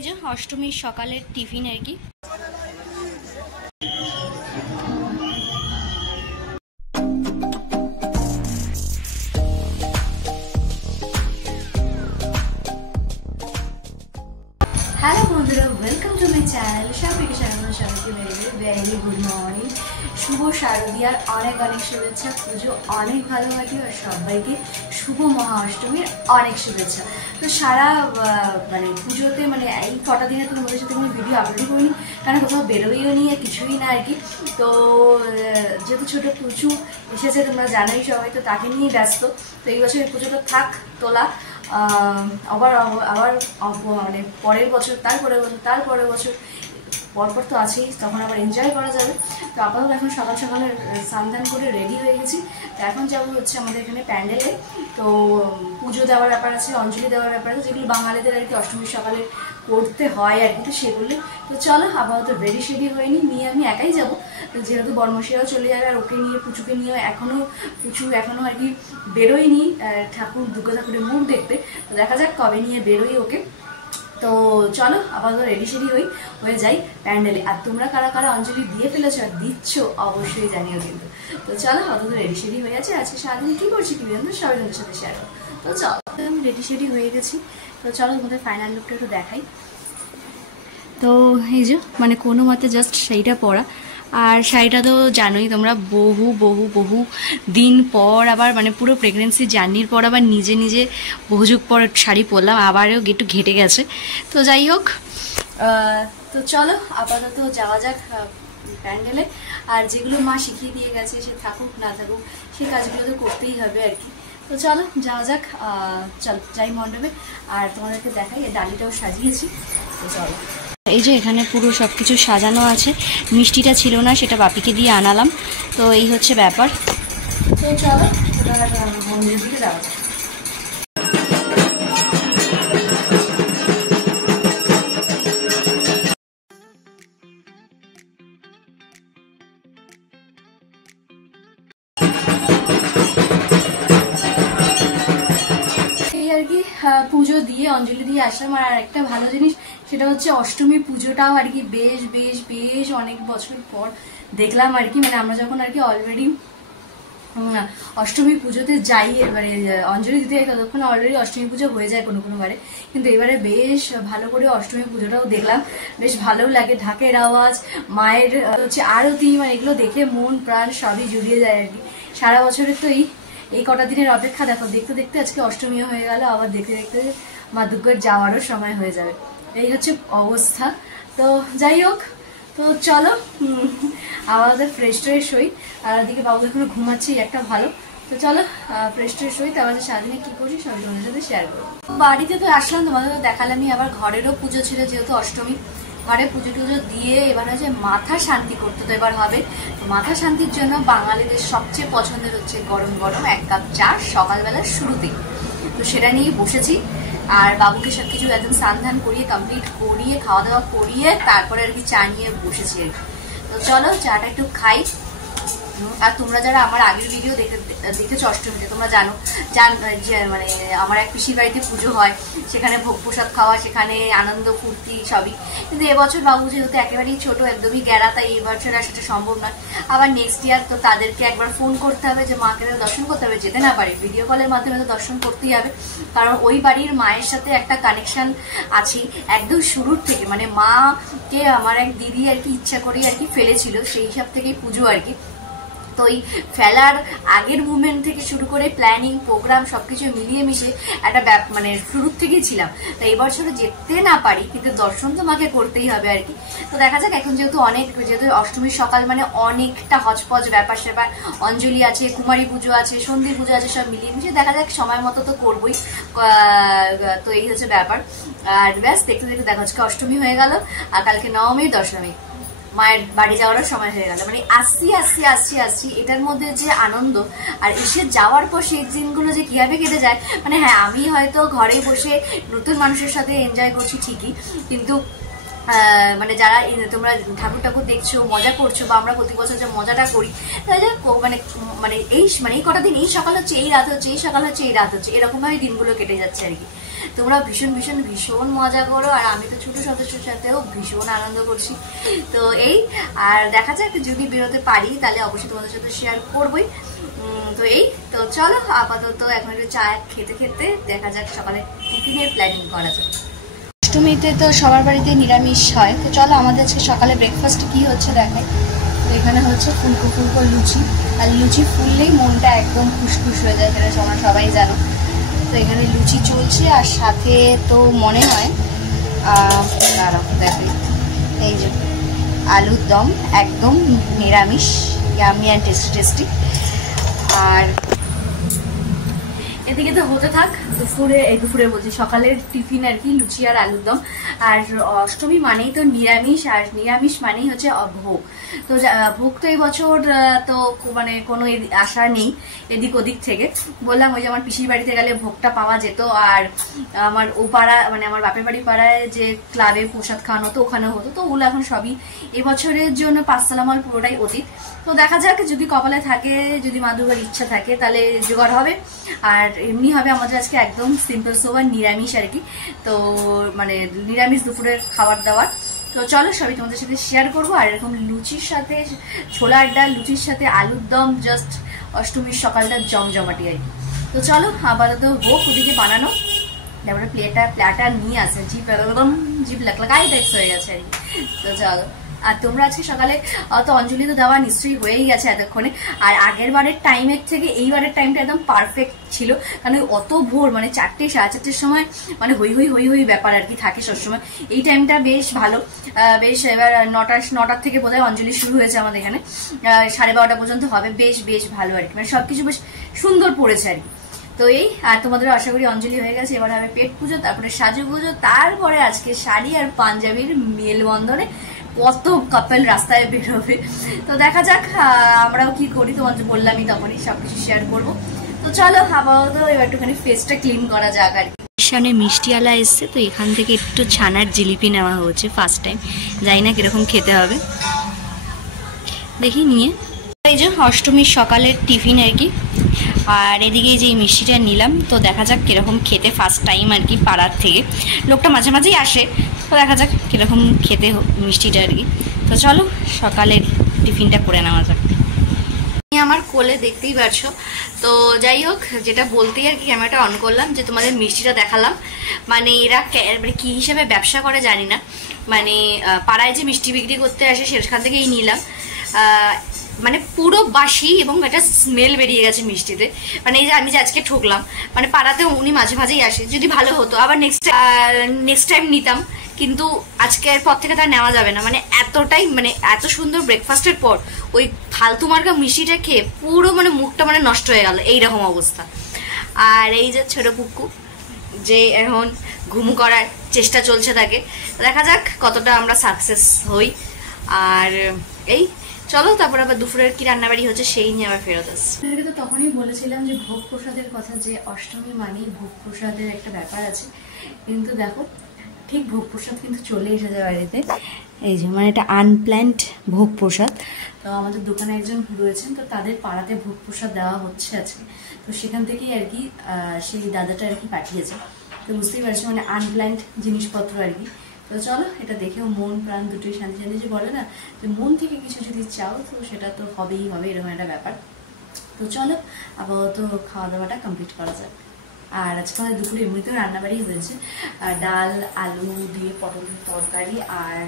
এই যে অষ্টমীর সকালের টিফিন আর কি। হ্যালো বন্ধুরা, ওয়েলকাম টু মাই চ্যানেল। সবাইকে সবাইকে ভেরি গুড মর্নিং, শুভ শারদীয়ার অনেক অনেক শুভেচ্ছা। পুজো অনেক ভালো কাটে আর সবাইকে শুভ মহা অষ্টমীর অনেক শুভেচ্ছা। তো সারা মানে পুজোতে মানে এই কটা দিনে তো তোমাদের সাথে কোনো ভিডিও আপলোডই করিনি, কারণ কোথাও বেরোইও নিয়ে কিছুই না আর কি। তো যেহেতু ছোটো পুজো এসেছে তোমরা জানোই সবাই, তো তাকে নিয়ে ব্যস্ত। তো এই বছর পুজোটা থাক তোলা, আবার আবার মানে পরের বছর, তারপরের বছর পরপর তো আছেই, তখন আবার এনজয় করা যাবে। তো আপাতত এখন সকাল সকালে স্নান করে রেডি হয়ে গেছি। তো এখন যাবো হচ্ছে আমাদের এখানে প্যান্ডেলে। তো পুজো দেওয়ার ব্যাপার আছে, অঞ্জলি দেওয়ার ব্যাপার আছে, যেগুলো বাঙালিদের আর কি অষ্টমীর সকালে করতে হয় আর কি। তো সেগুলো তো চলো আপাতত রেডি সেডি হয়নি, নিয়ে আমি একাই যাবো, যেহেতু বর্মশিয়াও চলে যাবে আর ওকে নিয়ে পুচুকে নিয়েও পুচু এখনো আর কি বেরোয়নি ঠাকুর দুর্গা ঠাকুরের মুখ দেখতে। তো দেখা যাক কবে নিয়ে বেরোই ওকে। তো চলো আপাতত রেডি সেডি হয়ে যাই প্যান্ডেলে। আর তোমরা কারা কারা অঞ্জলি দিয়ে ফেলেছো আর দিচ্ছ অবশ্যই জানিও কিন্তু। তো চলো আপাতত রেডি সেডি হয়ে আছে। আজকে সারাদিন কি করছি কি জানো সবাই তোমাদের সাথে শেয়ার করো। তো চলো আমি রেডি সেডি হয়ে গেছি। তো চলো তোমাদের ফাইনাল লুকটা একটু দেখাই। তো এই যে মানে কোনো মতে জাস্ট সেইটা পরা, আর শাড়িটা তো জানোই তোমরা বহু বহু বহু দিন পর আবার মানে পুরো প্রেগনেন্সি জার্নির পর আবার নিজে নিজে বহু যুগ পর শাড়ি পরলাম, আবারও একটু ঘেটে গেছে। তো যাই হোক, তো চলো আপাতত যাওয়া যাক প্যান্ডেলে। আর যেগুলো মা শিখিয়ে দিয়ে গেছে সে থাকুক না থাকুক সেই কাজগুলো তো করতেই হবে আর কি। তো চলো যাওয়া যাক, চলো যাই মণ্ডপে। আর তোমাদেরকে দেখাই এই ডালিটাও সাজিয়েছি। তো চলো, এই যে এখানে পুরো সব কিছু সাজানো আছে, মিষ্টিটা ছিল না সেটা বাপিকে দিয়ে আনালাম। তো এই হচ্ছে ব্যাপার। তো চলো মন্দিরের দিকে যাওয়া যাক। আর কি পুজো দিয়ে অঞ্জলি দিয়ে আসলাম। আর একটা ভালো জিনিস সেটা হচ্ছে অষ্টমী পুজোটাও আর কি বেশ বেশ বেশ অনেক বছর পর দেখলাম আর কি। মানে আমরা যখন আর কি অলরেডি অষ্টমী পুজোতে যাই, এবারে অঞ্জলি দিতে যাই, ততক্ষণ অলরেডি অষ্টমী পুজো হয়ে যায় কোনো কোনো বারে। কিন্তু এবারে বেশ ভালো করে অষ্টমী পুজোটাও দেখলাম, বেশ ভালো লাগে। ঢাকের আওয়াজ, মায়ের হচ্ছে আরতি, মানে এগুলো দেখে মন প্রাণ সবই জুড়িয়ে যায় আর কি। সারা বছরের তো এই কটা দিনের অপেক্ষা, দেখো দেখতে দেখতে আজকে অষ্টমীও হয়ে গেল, আবার দেখতে দেখতে মা দুর্গার যাওয়ারও সময় হয়ে যাবে। এই হচ্ছে অবস্থা। তো যাই হোক, তো চলো আমাদের ফ্রেশ ট্রেশ হই। আর ওদিকে বাবু এখনো ঘুমাচ্ছি একটা ভালো। তো চলো ফ্রেশ ট্রেশ হই, তারপর সারাদিনে কি করছি সব তোমাদের সাথে শেয়ার করবো। বাড়িতে তো আসলাম, তোমাদের দেখালামই। আবার ঘরেরও পুজো ছিল, যেহেতু অষ্টমী ঘরে পুজো টুজো দিয়ে এবার হচ্ছে মাথা শান্তি করতে তো এবার হবে। তো মাথা শান্তির জন্য বাঙালিদের সবচেয়ে পছন্দের হচ্ছে গরম গরম 1 কাপ চা সকালবেলার শুরুতেই। তো সেটা নিয়ে বসেছি। আর বাবুকে সবকিছু একদম স্নান করিয়ে কমপ্লিট করিয়ে খাওয়া দাওয়া করিয়ে তারপরে আর কি চা নিয়ে বসেছি আর কি। তো চলো চাটা একটু খাই। আর তোমরা যারা আমার আগের ভিডিও দেখেছো অষ্টমীতে, তোমরা জানো যে মানে আমার এক পিসির বাড়িতে পুজো হয়, সেখানে ভোগ প্রসাদ খাওয়া, সেখানে আনন্দ ফুর্তি সবই। কিন্তু এবছর বাবু যেহেতু একেবারেই ছোট, একদমই গ্যারা, তাই এবছর আর সেটা সম্ভব নয়। আবার নেক্সট ইয়ার তো তাদেরকে একবার ফোন করতে হবে যে মাকে দর্শন করতে হবে, যেতে না পারে ভিডিও কলের মাধ্যমে তো দর্শন করতেই হবে। কারণ ওই বাড়ির মায়ের সাথে একটা কানেকশন আছে একদম শুরুর থেকে। মানে মাকে আমার এক দিদি আর কি ইচ্ছা করে আর কি ফেলেছিল, সেই হিসাব থেকেই পুজো আর কি। তো এই ফেলার আগের মুভমেন্ট থেকে শুরু করে প্ল্যানিং প্রোগ্রাম সবকিছু মিলিয়ে মিশে একটা মানে শুরুর থেকেই ছিলাম। তো এই বছরে যেতে না পারি, কিন্তু দর্শন তো মাকে করতেই হবে আর কি। তো দেখা যাক, এখন যেহেতু অষ্টমীর সকাল মানে অনেকটা হজপজ ব্যাপার স্যাপার, অঞ্জলি আছে, কুমারী পুজো আছে, সন্ধি পুজো আছে, সব মিলিয়ে মিশে দেখা যাক, সময় মতো তো করবোই। তো এই হচ্ছে ব্যাপার। আর ব্যাস দেখতে দেখতে দেখা হচ্ছে অষ্টমী হয়ে গেল, আর কালকে নবমী দশমী, মায়ের বাড়ি যাওয়ারও সময় হয়ে গেল। মানে আসছি এটার মধ্যে যে আনন্দ, আর এসে যাওয়ার পর সেই দিনগুলো যে কিভাবে কেটে যায়। মানে হ্যাঁ, আমি হয়তো ঘরে বসে নতুন মানুষের সাথে এনজয় করছি ঠিকই, কিন্তু মানে যারা তোমরা ঠাকুর দেখছো, মজা করছো, বা আমরা প্রতি বছর যে মজাটা করি, মানে মানে এই কটা দিন এই সকাল হচ্ছে এই রাত হচ্ছে, এই সকাল হচ্ছে এই রাত হচ্ছে, এরকম ভাবে দিনগুলো কেটে যাচ্ছে আর কি। তোমরা ভীষণ ভীষণ ভীষণ মজা করো, আর আমি তো ছোট সদস্যের সাথেও ভীষণ আনন্দ করছি। তো এই, আর দেখা যাক যদি বেরোতে পারি তাহলে অবশ্যই তোমাদের সাথে শেয়ার করবোই। তো এই তো চলো আপাতত এখন একটু চা খেতে খেতে দেখা যাক সকালে টিফিনের প্ল্যানিং করা যাক। অষ্টমীতে তো সবার বাড়িতে নিরামিষ হয়, তো চলো আমাদের আজকে সকালে ব্রেকফাস্ট কি হচ্ছে দেখাই। তো এখানে হচ্ছে ফুলকো ফুলকো লুচি, আর লুচি ফুললেই মনটা একদম খুশখুশ হয়ে যায়, সেটা তোমরা সবাই জানো। তো এখানে লুচি চলছে, আর সাথে তো মনে হয় দাঁড়াও দেখো, এই যে আলুর দম, একদম নিরামিষ, ইয়ামি অ্যান্ড টেস্টি টেস্টি। আর এদিকে তো হতে থাক দুপুরে বলছি সকালের টিফিন আর কি, লুচি আর আলুর দম। আর অষ্টমী মানেই তো নিরামিষ, আর নিরামিষ মানেই হচ্ছে ভোগ। তো ভোগ তো এই বছর তো মানে কোনো আশা নেই এদিক ওদিক থেকে। বললাম ওই যে আমার পিসির বাড়িতে গেলে ভোগটা পাওয়া যেত, আর আমার ও পাড়া মানে আমার বাপের বাড়ি পাড়ায় যে ক্লাবে প্রসাদ খাওয়ানো তো ওখানেও হতো। তো ওগুলো এখন সবই এবছরের জন্য পাঁচসালামাল পুরোটাই অতীত। তো দেখা যাক যদি কপালে থাকে, যদি মা দুর্গার ইচ্ছা থাকে তাহলে জোগাড় হবে। আর এমনি হবে আমাদের আজকে একদম সিম্পল সোবার নিরামিষ আর কি। তো মানে নিরামিষ দুপুরের খাবার দাবার। তো চলো সবই তোমাদের সাথে শেয়ার করবো। আর এরকম লুচির সাথে ছোলার ডাল, লুচির সাথে আলুর দম, জাস্ট অষ্টমীর সকালটা জমজমাটি আর কি। তো চলো আপাতত হোক ওদিকে বানানো, তারপরে প্লেটার নিয়ে আসে, জিপ লাগাই দেখতে হয়ে গেছে আর কি। তো চলো। আর তোমরা আজকে সকালে তো অঞ্জলি তো দেওয়া নিশ্চয়ই হয়েই গেছে এতক্ষণে। আর আগের বারের টাইমের থেকে এইবারের টাইমটা একদম পারফেক্ট ছিল, কারণ অত ভোর মানে 4টে সাড়ে 4টের সময় মানে হই হই হই হই ব্যাপার আর কি থাকে সবসময়। এই টাইমটা বেশ ভালো, বেশ এবার 9টার থেকে বোধহয় অঞ্জলি শুরু হয়েছে আমাদের এখানে, 12:30 পর্যন্ত হবে। বেশ বেশ ভালো আর কি, মানে সবকিছু বেশ সুন্দর পড়েছে আর কি। তো এই, আর তোমাদের আশা করি অঞ্জলি হয়ে গেছে, এবার হবে পেট পুজো, তারপরে সাজু পুজো, তারপরে আজকে শাড়ি আর পাঞ্জাবির মেলবন্ধনে কত কাপেল রাস্তায় বেরোবে। তো দেখা যাক আমরাও কি করি, তোমাদের বললামই তখনই সবকিছু শেয়ার করবো। তো চলো আপাতত এবার একটুখানি ফেসটা ক্লিন করা যাক আর কি। সামনে মিষ্টিওয়ালা এসছে, তো এখান থেকে একটু ছানার জিলিপি নেওয়া হচ্ছে ফার্স্ট টাইম, জানি না কিরকম খেতে হবে, দেখি নিয়ে। এই যে অষ্টমীর সকালের টিফিন আর কি। আর এদিকে যে মিষ্টিটা নিলাম, তো দেখা যাক কীরকম খেতে, ফার্স্ট টাইম আর কি পাড়ার থেকে। লোকটা মাঝে মাঝেই আসে, তো দেখা যাক কীরকম খেতে মিষ্টিটা আর কি। তো চলো সকালের টিফিনটা করে নেওয়া যাক। আমার কোলে দেখতেই পারছো। তো যাই হোক, যেটা বলতেই আর কি ক্যামেরাটা অন করলাম, যে তোমাদের মিষ্টিটা দেখালাম। মানে এরা মানে কী হিসাবে ব্যবসা করে জানি না, মানে পাড়ায় যে মিষ্টি বিক্রি করতে আসে সেখান থেকেই নিলাম। মানে পুরো বাসি এবং একটা স্মেল বেরিয়ে গেছে মিষ্টিতে। মানে এই যে আমি যে আজকে ঠকলাম, মানে পাড়াতে উনি মাঝে মাঝেই আসে, যদি ভালো হতো আবার নেক্সট টাইম নিতাম, কিন্তু আজকের পর থেকে তার নেওয়া যাবে না। মানে এতটাই, মানে এত সুন্দর ব্রেকফাস্টের পর ওই ফালতু মার্কা মিষ্টিটা খেয়ে পুরো মানে মুখটা মানে নষ্ট হয়ে গেল, এইরকম অবস্থা। আর এই যে ছোট কুকু, যে এখন ঘুমু করার চেষ্টা চলছে তাকে, দেখা যাক কতটা আমরা সাকসেস হই। আর এই চলো তারপর আবার দুপুরের কি রান্নাবাড়ি হচ্ছে সেই নিয়ে আবার ফেরত আসছি। তো তখনই বলেছিলাম যে ভোগ প্রসাদের কথা, যে অষ্টমী মানেই ভোগ প্রসাদের একটা ব্যাপার আছে। কিন্তু দেখো ঠিক ভোগ প্রসাদ কিন্তু চলে এসেছে বাড়িতে। এই যে মানে এটা আনপ্ল্যান্ড ভোগ প্রসাদ। তো আমাদের দোকানে একজন রয়েছেন, তো তাদের পাড়াতে ভোগ প্রসাদ দেওয়া হচ্ছে আজকে। তো সেখান থেকেই আর কি সেই দাদাটা আর কি পাঠিয়েছে। তো বুঝতেই পারছি মানে আনপ্ল্যান্ড জিনিসপত্র আর কি। তো চলো এটা দেখেও মন প্রাণ দুটোই শান্তি শান্তি, যে বলে না যে মন থেকে কিছু যদি চাও তো সেটা তো হবেই হবে, এরকম একটা ব্যাপার। তো চলো আপাতত খাওয়া দাওয়াটা কমপ্লিট করা যাক। আর আজকে আমাদের দুপুরে এমনিতেও রান্নাবাড়ি হয়েছে, ডাল আলু দিয়ে পটলের তরকারি আর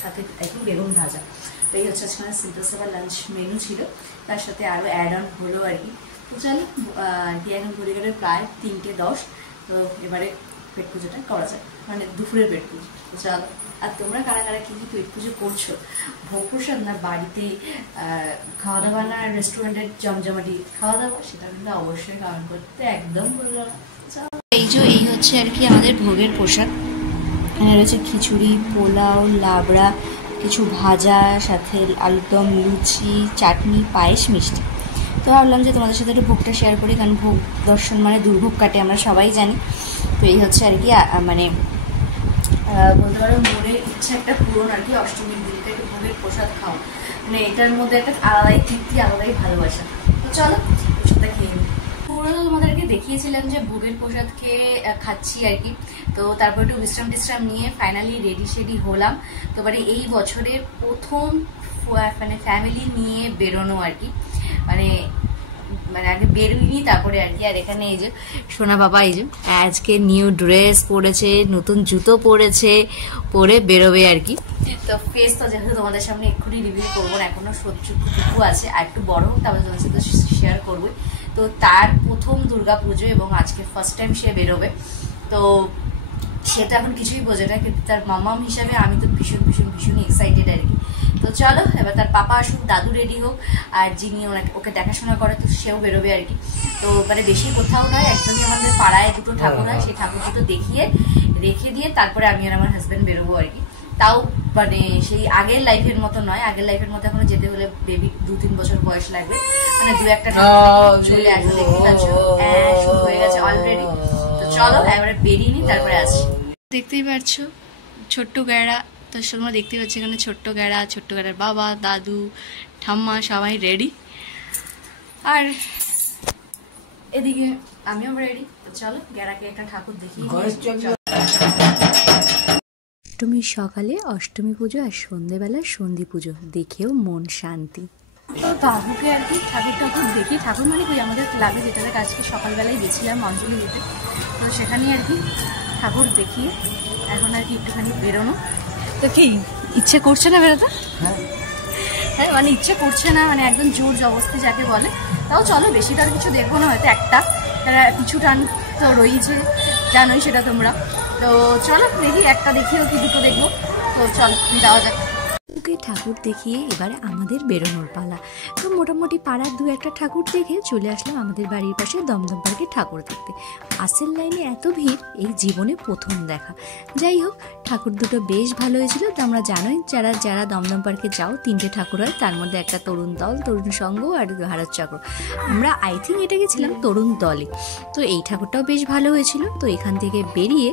সাথে একটু বেগুন ভাজা। তো এই হচ্ছে আজকে আমার সিম্পল সোবার লাঞ্চ মেনু ছিল, তার সাথে আরও অ্যাড অন হলো আর কি। তো চলো আর কি এখন ঘুরে গেলে প্রায় 3:10। তো এবারে পেট পুজোটা করা যায়, মানে দুপুরের পেট পুজো। তো চলো। আর তোমরা কারা কারা কি কি পেট পুজো করছো, ভোগ প্রসাদ না বাড়িতে খাওয়া দাওয়া না রেস্টুরেন্টের জমজমাটি খাওয়া দাওয়া, সেটা কিন্তু অবশ্যই কমেন্ট করতে একদম ভুলো না। এই হচ্ছে আর কি আমাদের ভোগের প্রসাদ। এখানে রয়েছে খিচুড়ি, পোলাও, লাবড়া, কিছু ভাজা, সাথে আলুর দম, লুচি, চাটনি, পায়েস, মিষ্টি। তো ভাবলাম যে তোমাদের সাথে একটু ভোগটা শেয়ার করি, কারণ ভোগ দর্শন মানে দুর্ভোগ কাটে, আমরা সবাই জানি। তো এই হচ্ছে আর কি মানে বলতে পারো মনের ইচ্ছা একটা পূরণ আর কি, অষ্টমীর দিনটা একটু ভোগের প্রসাদ খাও, মানে এটার মধ্যে একটা আলাদাই তৃপ্তি, আলাদাই ভালোবাসা। তো চলো প্রসাদটা খেয়ে নিই। দুপুরে তো তোমাদেরকে দেখিয়েছিলাম যে ভোগের প্রসাদকে খাচ্ছি আর কি। তো তারপর একটু বিশ্রাম নিয়ে ফাইনালি রেডি হলাম। তো মানে এই বছরে প্রথম মানে ফ্যামিলি নিয়ে বেরোনো আর কি, মানে আগে বেরোইনি তারপরে আর কি। আর এখানে এই যে সোনা বাবা এই যে আজকে নিউ ড্রেস পরেছে, নতুন জুতো পরেছে, পরে বেরোবে আর কি। তো ফেস তো যেহেতু তোমাদের সামনে এক্ষুনি রিভিউ করবো না, এখনো সত্যি আছে, আর একটু বড় হোক তারপরে তোমাদের সাথে শেয়ার করবো। তো তার প্রথম দুর্গাপুজো এবং আজকে ফার্স্ট টাইম সে বেরোবে। তো সে তো এখন কিছুই বোঝে না, কিন্তু তার মামাম হিসাবে আমি তো ভীষণ এক্সাইটেড আর কি। তো চলো এবার তার পাপা আসুক, দাদু রেডি হোক, আর যিনি ওকে দেখাশোনা করে তো সেও বেরোবে আর কি। তো মানে বেশি কোথাও নয়, একদমই আমাদের পাড়ায় দুটো ঠাকুর হয়, সেই ঠাকুর দুটো দেখিয়ে রেখে দিয়ে তারপরে আমি আর আমার হাজব্যান্ড বেরোবো আর কি। তাও মানে সেই আগের লাইফের মতো নয়, আগের লাইফের মতো এখনো যেতে হলে বেবি 2-3 বছর বয়স লাগবে, মানে 2-1টা চলে আসবে। দেখতে পাচ্ছ শুরু হয়ে গেছে অলরেডি। তো চলো এবারে বেরিয়ে নি, তারপরে আসছি। দেখতেই পাচ্ছ ছোট্ট গেড়া, তো তোমরা দেখতে পাচ্ছ এখানে ছোট্ট গেড়ার বাবা, দাদু, ঠাম্মা সবাই রেডি, আর এদিকে আমিও রেডি। তো চলো গেড়াকে একটা ঠাকুর দেখিয়ে। অষ্টমীর সকালে অষ্টমী পুজো আর সন্ধেবেলা সন্ধি পুজো দেখেও মন শান্তি। তো বাবুকে আর কি ঠাকুর দেখি, ঠাকুর মানে কি আমাদের ক্লাবে যেটাতে আজকে সকালবেলায় গেছিলাম অঞ্জলি দিতে, তো সেখানে আর কি ঠাকুর দেখিয়ে এখন আর কি একটুখানি বেরোনো। তো কি ইচ্ছে করছে না বেরোতে? হ্যাঁ মানে ইচ্ছে করছে না, মানে একদম জোর জবরদস্তি যাকে বলে। তাও চলো বেশি তার কিছু দেখবো না, হয়তো একটা কিছু টান তো রয়েছে, জানোই সেটা তোমরা। তো চলো দেখি একটা দেখিও কি দুটো দেখবো। তো চলো যাওয়া যাক। ওকে ঠাকুর দেখিয়ে এবারে আমাদের বেরোনোর পালা। তো মোটামুটি পাড়ার 2-1টা ঠাকুর দেখে চলে আসলাম আমাদের বাড়ির পাশে দমদম পার্কে ঠাকুর দেখতে। পাশের লাইনে এত ভিড় এই জীবনে প্রথম দেখা। যাই হোক ঠাকুর দুটো বেশ ভালো হয়েছিল। তো আমরা জানোই যারা দমদম পার্কে যাও 3টে ঠাকুর হয়, তার মধ্যে একটা তরুণ দল, তরুণ সংঘ আর ভারত চক্র। আমরা আই থিঙ্ক এটা গেছিলাম তরুণ দলে। তো এই ঠাকুরটাও বেশ ভালো হয়েছিল। তো এখান থেকে বেরিয়ে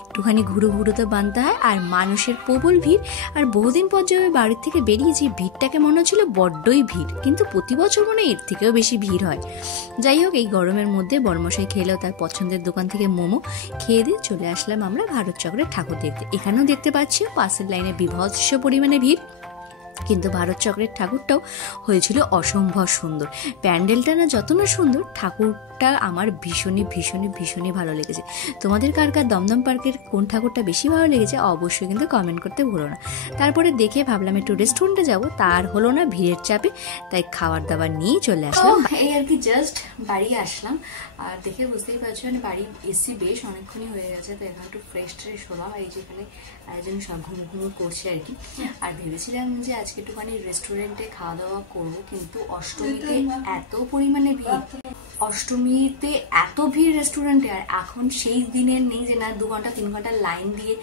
একটুখানি ঘুরোতে বানতে হয়, আর মানুষের প্রবল ভিড়। আর বহুদিন পর যবে বাড়ির থেকে বেরিয়েছি ভিড়টাকে মনে হচ্ছিল বড্ডই ভিড়, কিন্তু প্রতি বছর মনে এর থেকেও বেশি ভিড় হয়। যাই হোক এই গরমের মধ্যে বড়মশাই খেলেও তার পছন্দের দোকান থেকে মোমো খেয়ে দিয়ে চলে আসলাম আমরা ভারত চক্রের ঠাকুর দেখতে। এখানেও দেখতে পাচ্ছি পাশের লাইনে বিভৎস পরিমাণে ভিড়, কিন্তু ভারত চক্রের ঠাকুরটাও হয়েছিল অসম্ভব সুন্দর। প্যান্ডেলটা না যত না সুন্দর, ঠাকুরটা আমার ভীষণই ভালো লেগেছে। তোমাদের কার দমদম পার্কের কোন ঠাকুরটা বেশি ভালো লেগেছে অবশ্যই কিন্তু কমেন্ট করতে ভুলো না। তারপরে দেখে ভাবলাম একটু রেস্টুরেন্টে যাবো, তার হলো না, ভিড়ের চাপে তাই খাবার দাবার নিয়েই চলে আসলাম। এই আর কি জাস্ট বাড়ি আসলাম, আর দেখে বুঝতেই পারছো মানে বাড়ি এসি বেশ অনেকক্ষণই হয়ে গেছে। তো এখন একটু ফ্রেশ হলাম, এই যেখানে আয়োজন সব ঘুমো করছে আর কি। আর ভেবেছিলাম যে আজকে একটুখানি রেস্টুরেন্টে খাওয়া দাওয়া করবো, কিন্তু অষ্টমীতে এত পরিমাণে ভিড়, অষ্টমীতে এত ভিড় রেস্টুরেন্টে। আর এখন সেই দিনের নেই যে না 2 ঘন্টা 3 ঘন্টা লাইন দিয়ে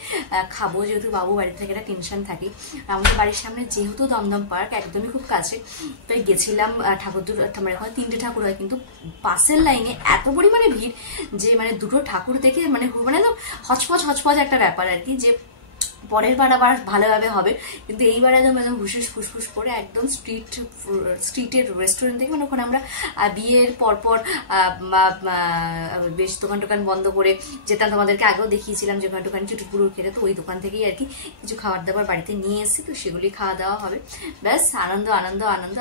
খাবো, যেহেতু বাবু বাড়ি থেকে একটা টেনশন থাকে। আমাদের বাড়ির সামনে যেহেতু দমদম পার্ক একদমই খুব কাছে, তাই গেছিলাম ঠাকুর দুটো, মানে এখন 3টে ঠাকুর হয়, কিন্তু পাশের লাইনে এত পরিমাণে ভিড় যে মানে দুটো ঠাকুর দেখে মানে একদম হচপচ একটা ব্যাপার আর কি, যে পরের বার আবার ভালোভাবে হবে। কিন্তু এইবার একদম ফুসফুস করে একদম স্ট্রিটের রেস্টুরেন্ট থেকে, মানে ওখানে আমরা বিয়ের পরপর বেশ দোকান বন্ধ করে যেতাম, তোমাদেরকে আগেও দেখিয়েছিলাম যে দোকান চুটুপুরো খেতে। তো ওই দোকান থেকেই আর কি কিছু খাবার দাবার বাড়িতে নিয়ে এসেছি, তো সেগুলি খাওয়া দাওয়া হবে। ব্যাস আনন্দ।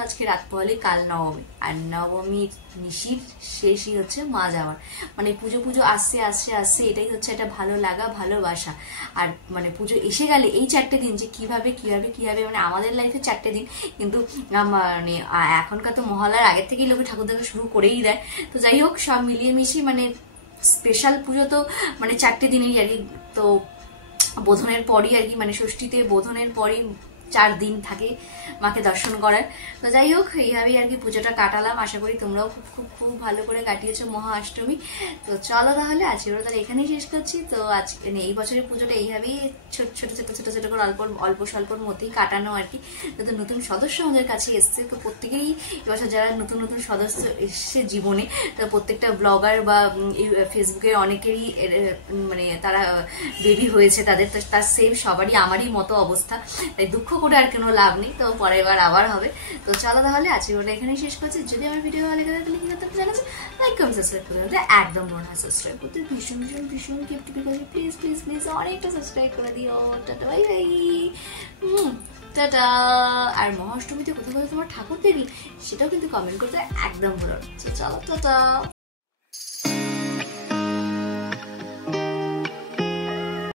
আজকে রাত পোহালে কাল নবমী, আর নবমীর নিশির শেষই হচ্ছে মা যাওয়ার, মানে পুজো আসছে এটাই হচ্ছে একটা ভালো লাগা, ভালোবাসা। আর মানে পুজো এসে গেলে এই 4টে দিন যে কিভাবে মানে আমাদের লাইফে 4টে দিন, কিন্তু মানে এখনকার তো মহালয়ার আগের থেকেই লোকে ঠাকুর দেখা শুরু করেই দেয়। তো যাই হোক সব মিলিয়ে মিশিয়ে মানে স্পেশাল পুজো তো মানে 4টে দিনেই আর কি। তো বোধনের পরই আর কি, মানে ষষ্ঠীতে বোধনের পরই 4 দিন থাকে মাকে দর্শন করার। তো যাই হোক এইভাবেই আর কি পুজোটা কাটালাম। আশা করি তোমরাও খুব ভালো করে কাটিয়েছো মহা অষ্টমী। তো চলো তাহলে আজকে তাহলে এখানেই শেষ করছি। তো আজকে এই বছরের পুজোটা এইভাবেই ছোট করে অল্প স্বল্পর মধ্যেই কাটানো আর কি। তো নতুন সদস্য আমাদের কাছে এসছে, তো প্রত্যেকেই এবছর যারা নতুন সদস্য এসছে জীবনে, তো প্রত্যেকটা ব্লগার বা ফেসবুকের অনেকেরই মানে তারা বেবি হয়েছে তাদের, তার সেম সবারই আমারই মতো অবস্থা। তাই দুঃখ করে আর কোনো লাভ নেই, তো পরের বার আবার হবে। তো চলো তাহলে আজকে ওটা এখানেই শেষ করছি। যদি আমার ভিডিও ভালো লাগে তাহলে কি করতে জানাচ্ছি, লাইক কমেন্ট সাবস্ক্রাইব করে দেবে, একদম ভুলো না সাবস্ক্রাইব করতে, ভীষণ ভীষণ ভীষণ কিপটিপি করে প্লিজ প্লিজ প্লিজ অনেকটা সাবস্ক্রাইব করে দিও। Tata bye bye, tata. আর মহাষ্টমীতে কোথাও কোথাও তোমার ঠাকুর দেখি সেটাও কিন্তু কমেন্ট করতে একদম ভুলো না। চলো টাটা।